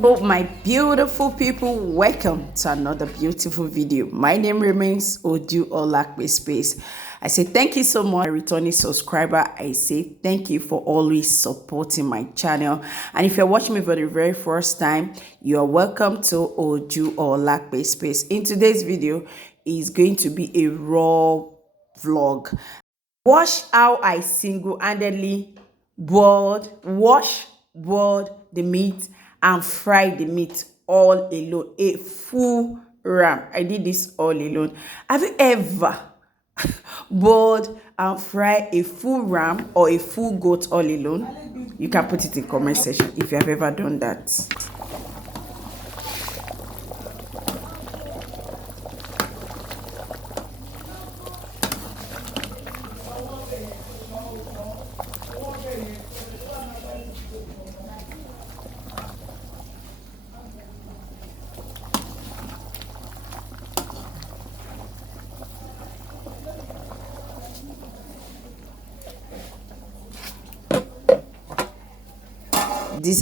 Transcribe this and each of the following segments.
Oh, my beautiful people, welcome to another beautiful video. My name remains Odu Olakpe Space. I say thank you so much, returning subscriber. I say thank you for always supporting my channel. And if you're watching me for the very first time, you are welcome to Odu Olakpe Space. In today's video is going to be a raw vlog. Watch how I single-handedly wash, boiled the meat and fry the meat all alone. A full ram. I did this all alone. Have you ever boiled and fry a full ram or a full goat all alone? You can put it in the comment section if you have ever done that.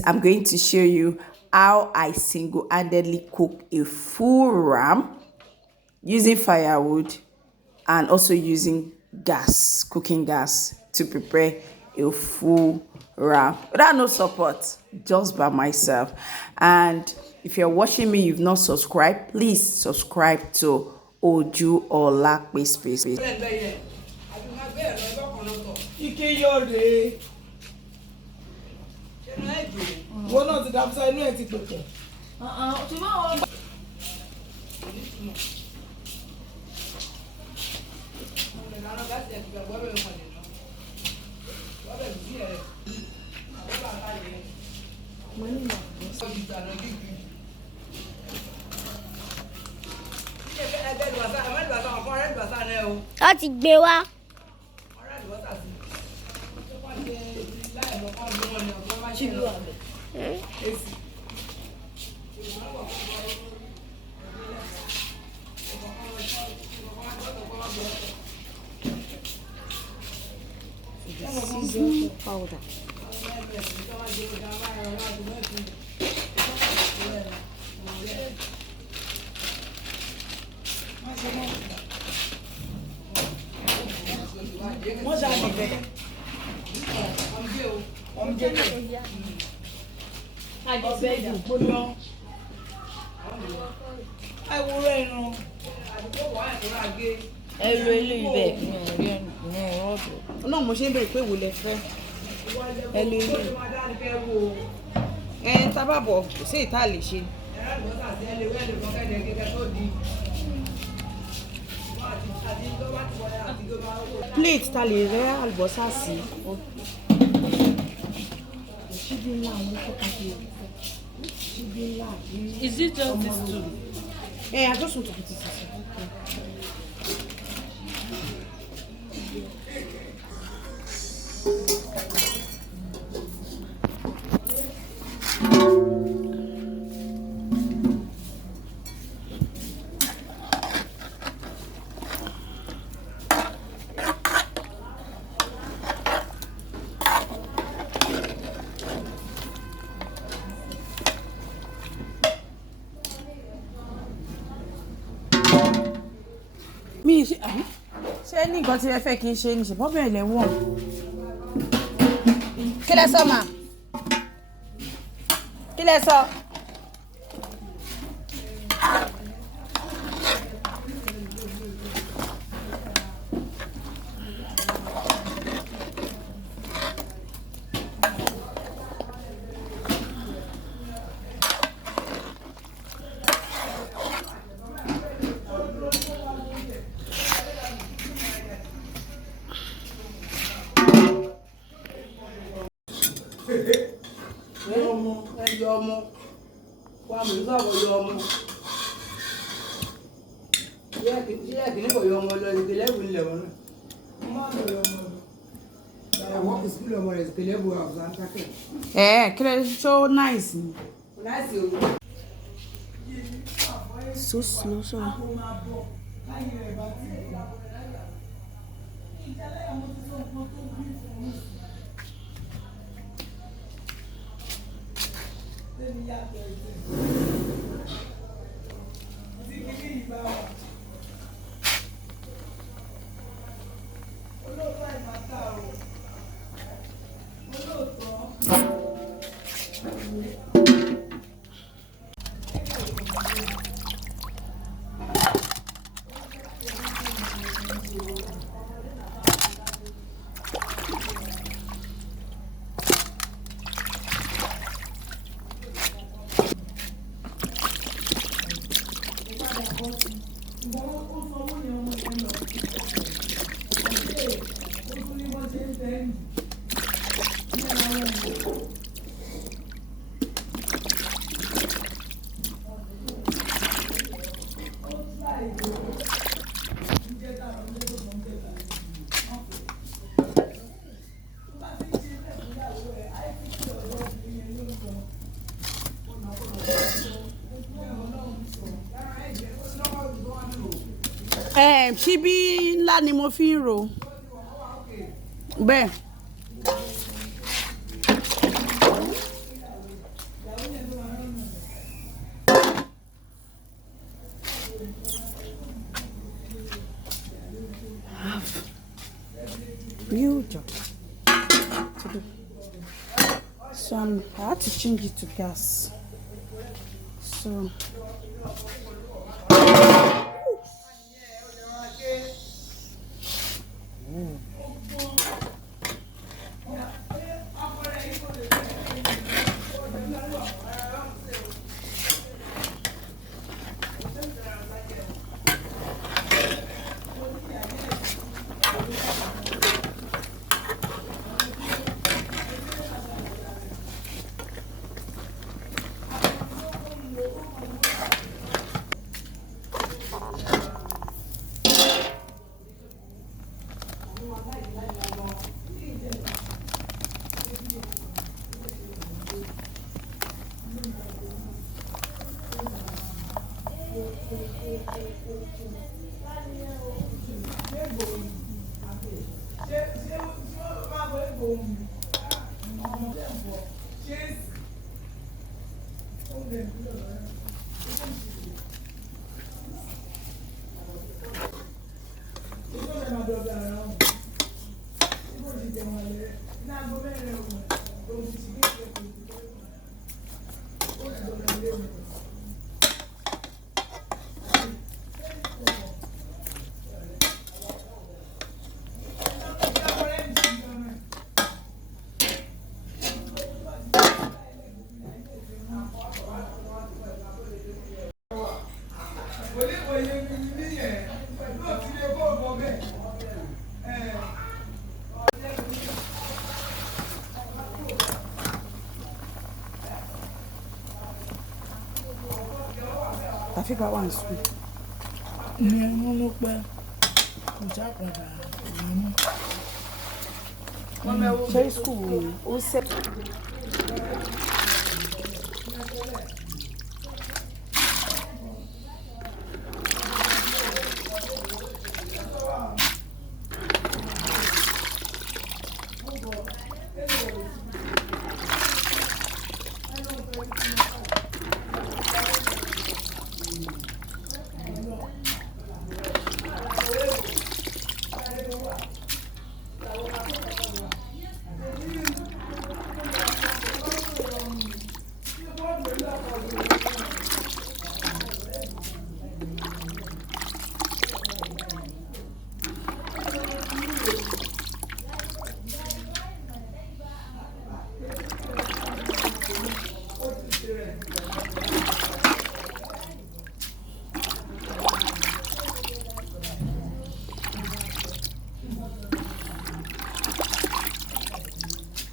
I'm going to show you how I single-handedly cook a full ram using firewood and also using cooking gas to prepare a full ram without no support, just by myself. And if you're watching me, you've not subscribed, please subscribe to Odu Olakpe Space. One of the damn I know it's okay. Láti gbé wá. Seasoning powder. No, mo ṣe ń bèrè pé wo lẹ fẹ́. Ẹ lè rí. Tá bá bọ̀ ṣé ìta lè ṣe. Plate ta lè rẹ́ àlùbọ́sà sí. Is it just this two? I just want to put it in. Mi ṣe ní nǹkan tí ẹ fẹ́ kí n ṣe ní ṣe bọ́ bẹ́ẹ̀ lẹ́wọ̀n. Kí lẹ sọ mà? Kí lẹ sọ? Ọmọ wa mi sọ̀rọ̀ yọ ọmọ ṣé kìíní kò yọ ọmọ lọ ìpínlẹ̀ ìwé ilẹ̀ wọn náà. Àwọn ìsìnkú ọmọ rẹ̀ ìpínlẹ̀ ìwé ọ̀sán sákẹ́. Kí lè ṣó náìsì. Náìsì o. So slow, so. Ṣíbí ńlá ni mo fi ń ro bẹ́ẹ̀. Real job to do. So I had to change it to gas. So Tafiba wà ní school. Ìyẹn mú ló pẹ́ kò já padà ìyẹn mú. Ṣé school ó ṣe.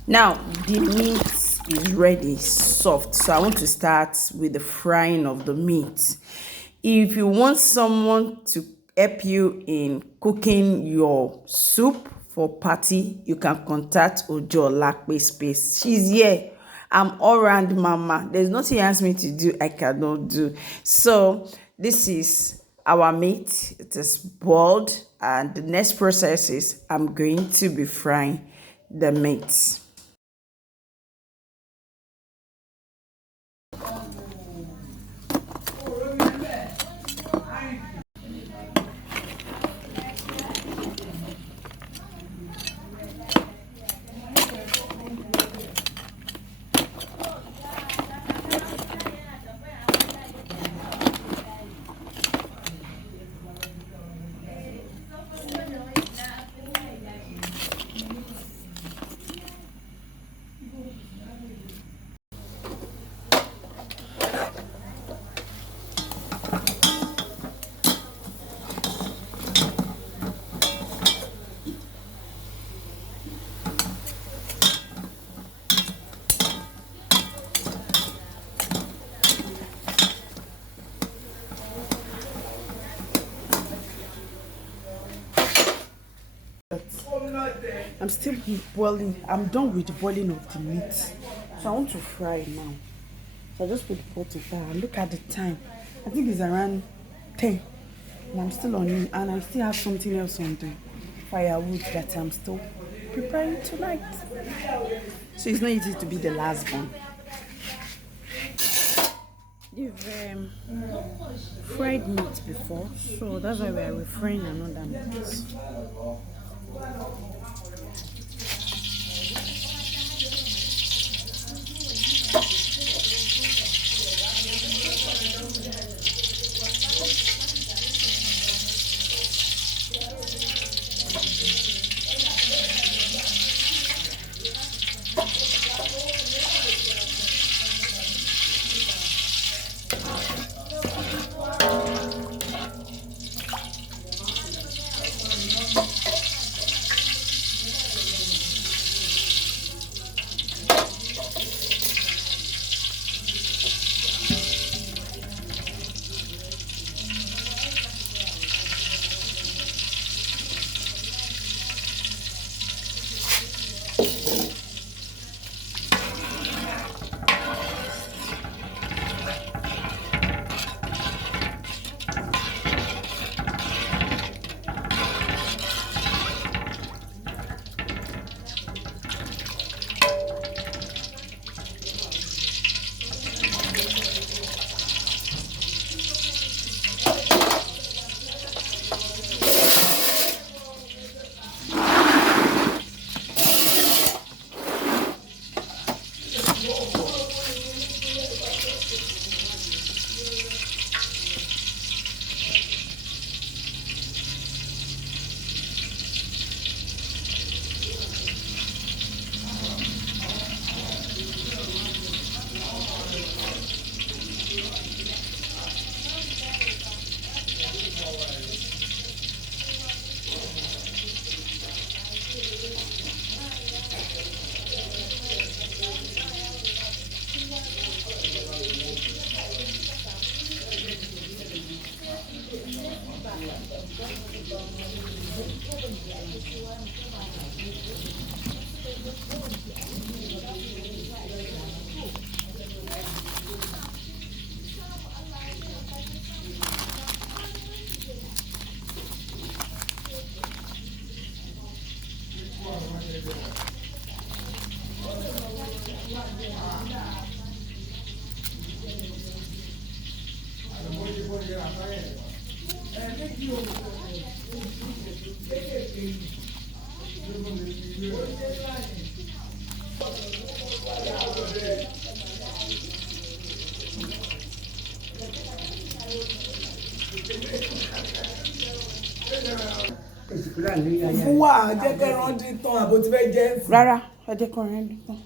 Now the meat is ready, soft. So I want to start with the frying of the meat. If you want someone to help you in cooking your soup for party, you can contact Ojo Lakpe Space. She's here. I'm all round mama. There's nothing you ask me to do I cannot do. So this is our meat. It is boiled, and the next process is I'm going to be frying the meat. I'm still boiling. I'm done with the boiling of the meat. So I want to fry it now. So I just put the pot to fire and look at the time. I think it's around 10. And I'm still on it. And I still have something else on the firewood that I'm still preparing tonight. So it's not easy to be the last one. You've fried meat before, so that's why we are refrying another meat. fún wa jẹ́ kẹ́ rántí tán àbò tí fẹ́ jẹ́ sí. Rárá, ẹ jẹ́ kó rẹ́ nìkan.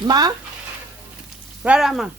Ma, rárá ma.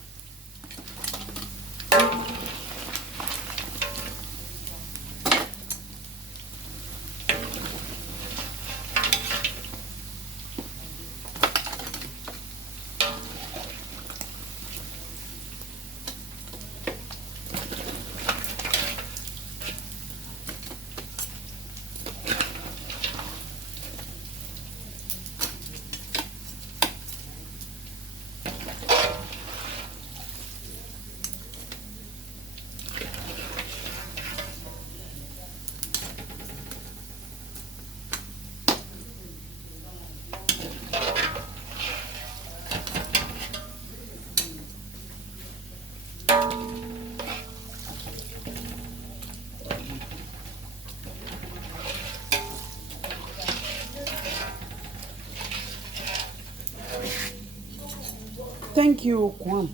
Thank you, Kwam.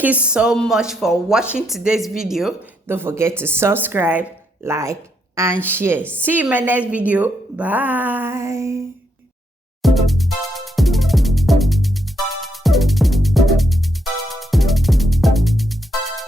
Thank you so much for watching today's video. Don't forget to subscribe, like, and share. See you in my next video. Bye.